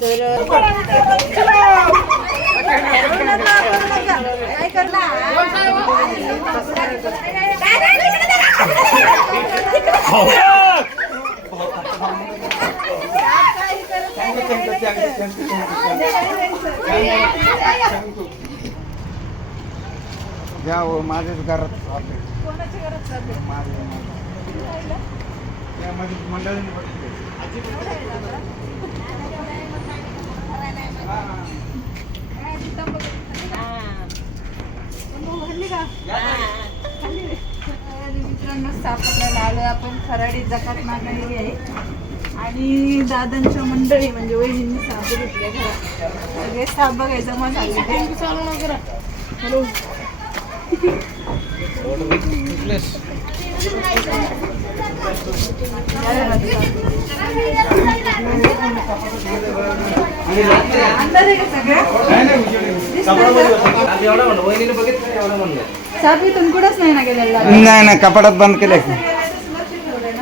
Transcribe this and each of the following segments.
तर द्या हो माझ्याच घरात कोणाच्या घरात माझ्या त्यामध्ये मंडळींनी मित्रांनो सापडला आलो आपण खराडी जकात मागणी आहे आणि दादांच्या मंडळी म्हणजे वहिनींनी साप घेतले घरात. सगळे साप बघायचं मग हॅलो. कुठंच नाही ना गेलेला नाही नाही कपाटात बंद केलंय.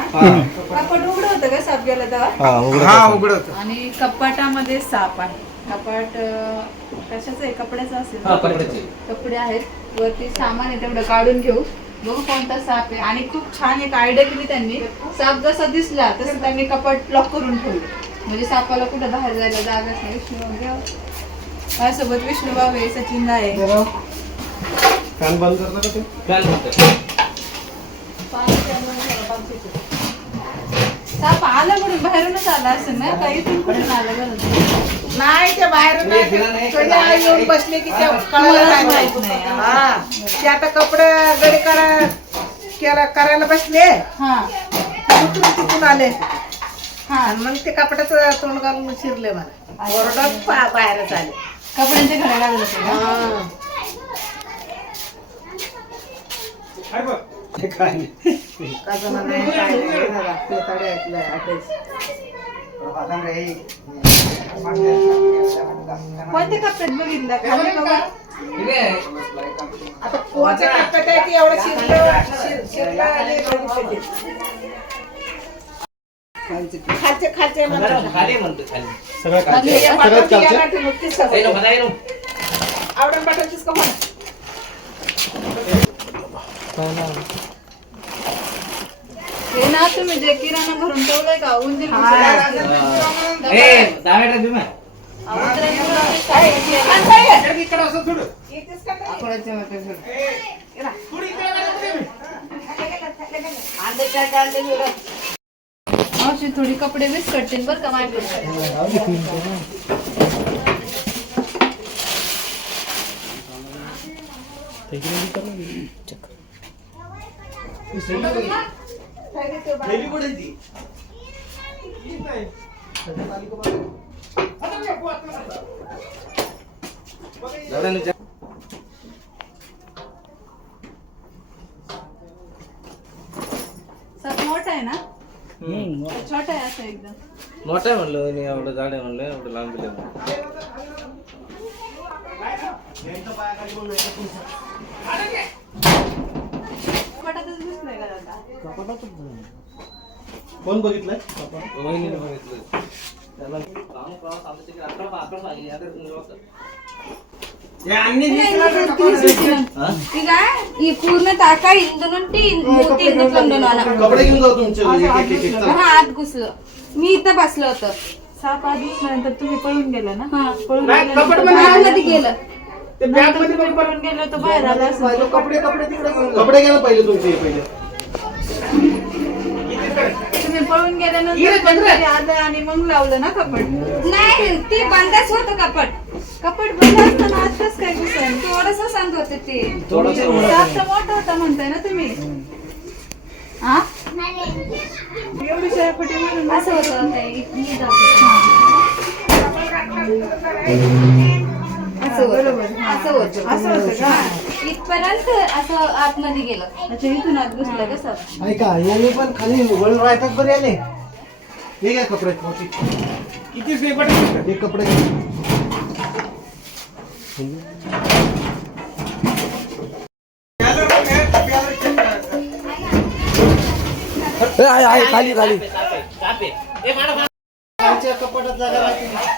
कपाट उघडं होतं का साप गेला हा उघड होतं. आणि कपाटामध्ये साप आहे. कपाट कशाचं आहे? कपड्याचं असेल. कपडे आहेत. वरती सामान आहे तेवढं काढून घेऊ. बघू कोणता साप आहे? आणि खूप छान एक आयडिया केली त्यांनी. साप जसा दिसला तसं त्यांनी कपाट लॉक करून ठेवलं. म्हणजे सापाला कुठं बाहेर जायला जागाच नाही. विष्णू घ्या माझ्यासोबत विष्णू बाबू आहे सचिन आहे. फॅन म्हणतात. साप आला म्हणून बाहेरूनच आला असं ना काही इथून कुठून आलं बरं नाही ते बाहेर नाही, आई येऊन बसले की ते कळलं तुम्हालाच नाही. माहीत नाही. हा. ते आता कपडे गडी करा केला करायला बसले. हा. उतरून तिथून आले. हा. आणि मग ते कपड्याचं तोंड घालून शिरले मला. ओरडत पा- बाहेरच आले. कपड्यांचे घड्या लागले होते का? हा. कसं काय? नाही, बघा, ते तडे ऐकलंय, आठेच. कोणत्या कपड्यात बघितलं. खाली बघा. आता कोणच्या कपड्यात आहे ते एवढं शिरलं शिर- शिरलं आणि. खालचे खालचे पाटाची या गाठी नुकतीच सवय. काही नको, काही नको. आवडून पाटाचीच का म्हणा? हे ना तुम्ही जे किराणा भरून ठेवलंय का उंदीर हा. घुसला. ए, दहा मिनिटं देऊ ना. उंदराने उडवले आणि साप. काय? इथेच का नाही? आकडाचे होते घरी. मावशी थोडी कपडे वीस कटतील बरं का माझ्याकडे जरा नुसतं. साप मोठा आहे ना? का छोटा आहे असं एकदम. मोठं आहे म्हणलं आणि एवढं झाड आहे म्हणलं एवढं लांब दिलं कोण बघितलंय? वहिनीने बघितलं पूर्ण ताका इंधन कपडे घेऊन घुसलं. मी इथं बसलं होतं. सात आठ दिवसानंतर तुम्ही पळून गेला ना? पळून गेलं. गेलं पळून गेलो होतो बाहेर आला कपडे कपडे तिकडे कपडे घ्या पाहिजे तुमचे पहिले. पळून गेल्यानंतर आलं आणि मग लावलं ना कपड. नाही ते बंदच होतं कपट कपड बंद असताना आताच काय घुसायला थोडस सांगत होते ते. तर मोठा. होता म्हणताय ना तुम्ही. हा एवढी म्हणून असं होतं ते इथून जात. असं होतं. बरोबर. असं होतं. असं होतं का? इथपर्यंत असं आतमध्ये गेलं. अच्छा इथून आत घुसला का साप ऐका याने पण खाली वळून राहतात बरं याले. हे काय कपडे मोठी किती पेपर आहे? हे कपडे. आहे, आहे, खाली खाली. कपाटात जागा राहते.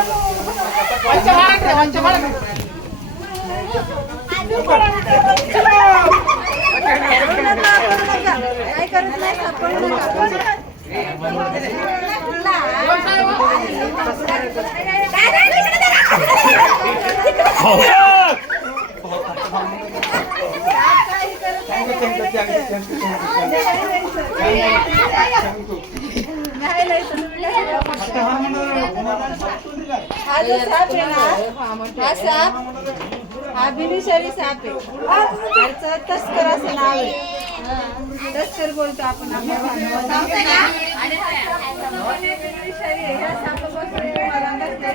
जाणे त्याला बाहेर घेऊन जायचं आपल्या काय करत नाही सापडलं नका. नाही लय हा जो साप आहे ना हा साप हा बिनिशरी साप आहे. त्याचं तस्कर असं नाव आहे. तस्कर बोलतो आपण आपल्या बिनविषारी आहे. ह्या सापापासून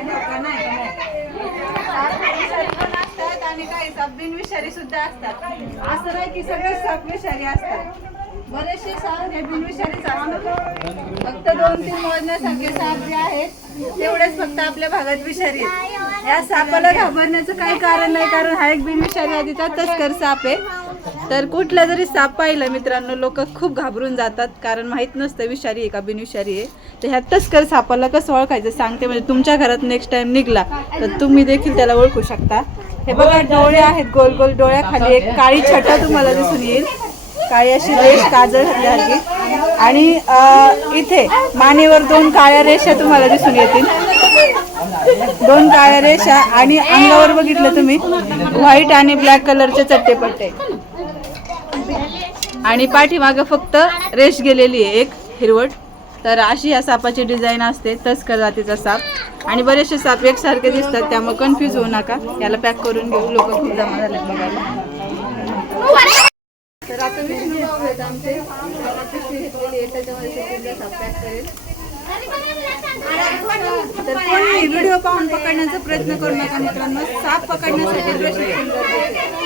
धोका नाही. आणि काही साप बिनविषारी सुद्धा असतात. असं नाही की सगळेच साप विषारी असतात. बरेचसे साप हे बिनविषारीच असतात. फक्त दोन तीन मोजण्यासारखे साप जे आहेत तेवढेच फक्त आपल्या भागात विषारी आहेत. या सापाला घाबरण्याचं काही कारण नाही कारण हा एक बिनविषारी आधीचा तस्कर साप आहे. तर कुठला जरी साप पाहिलं मित्रांनो लोक खूप घाबरून जातात कारण माहीत नसतं विषारी आहे का बिनविषारी आहे. तर ह्या तस्कर सापाला कसं ओळखायचं सांगते म्हणजे तुमच्या घरात नेक्स्ट टाइम निघला तर तुम्ही देखील त्याला ओळखू शकता. हे बघा डोळे आहेत गोल गोल डोळ्याखाली एक काळी छटा तुम्हाला दिसून येईल. काळी अशी रेष काजळ घातल्यासारखी आणि इथे मानेवर दोन काळ्या रेषा तुम्हाला दिसून येतील. दोन काळ्या रेषा आणि अंगावर बघितलं तुम्ही व्हाईट आणि ब्लॅक कलरचे चट्टेपट्टे. आणि पाठीमागं फक्त रेष गेलेली आहे एक हिरवट. तर अशी या सापाची डिझाईन असते तस्कर जातीचा साप. आणि बरेचसे साप एकसारखे दिसतात त्यामुळे कन्फ्यूज होऊ नका. याला पॅक करून घेऊ लोक खूप जमा झालेत बघायला तर आता विष्णू भाऊ आहेत आमचे. घेतलेली आहे त्याच्यामध्ये करेल. तर कोणी व्हिडिओ पाहून पकडण्याचा प्रयत्न करू नका मित्रांनो. साप पकडण्यासाठी प्रशिक्षण